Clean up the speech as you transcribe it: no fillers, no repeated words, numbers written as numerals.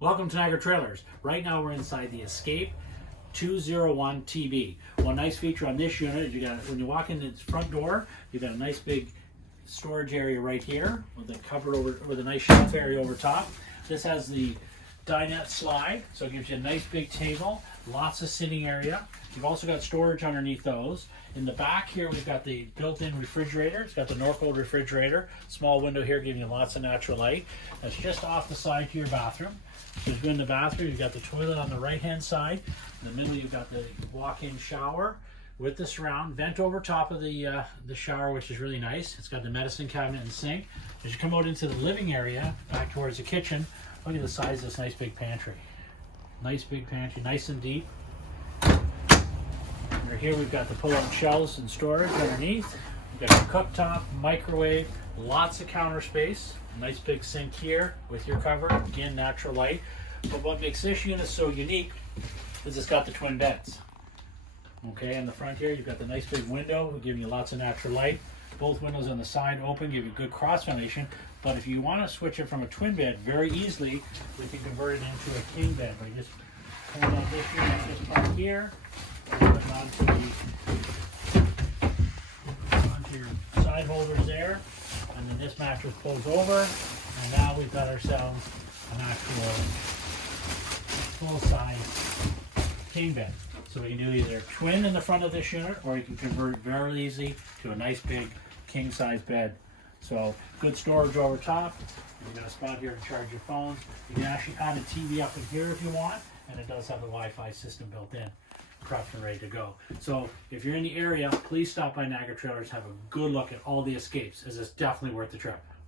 Welcome to Niagara Trailers. Right now we're inside the Escape 201 TB. One nice feature on this unit is you got, when you walk in its front door, you've got a nice big storage area right here with a covered over with a nice shelf area over top. This has the dinette slide, so it gives you a nice big table, lots of sitting area. You've also got storage underneath those. In the back here, we've got the built-in refrigerator. It's got the Norcold refrigerator. Small window here giving you lots of natural light. That's just off the side to your bathroom. So if you go in the bathroom, you've got the toilet on the right-hand side. In the middle, you've got the walk-in shower with the surround. Vent over top of the shower, which is really nice. It's got the medicine cabinet and sink. As you come out into the living area, back towards the kitchen, look at the size of this nice big pantry. Nice big pantry, nice and deep. Over here we've got the pull-out shelves and storage underneath. We've got your cooktop, microwave, lots of counter space. Nice big sink here with your cover. Again, natural light. But what makes this unit so unique is it's got the twin beds. Okay, in the front here you've got the nice big window giving you lots of natural light. Both windows on the side open, give you good cross ventilation. But if you want to switch it from a twin bed very easily, we can convert it into a king bed by just pulling out this unit just part here, and put it onto your side holders there, and then this mattress pulls over, and now we've got ourselves an actual full-size king bed. So we can do either twin in the front of this unit, or you can convert it very easy to a nice big king-size bed. So good storage over top. You've got a spot here to charge your phones. You can actually add a TV up in here if you want, and it does have a Wi-Fi system built in, prepped and ready to go. So if you're in the area, please stop by Niagara Trailers, have a good look at all the Escapes, as it's definitely worth the trip.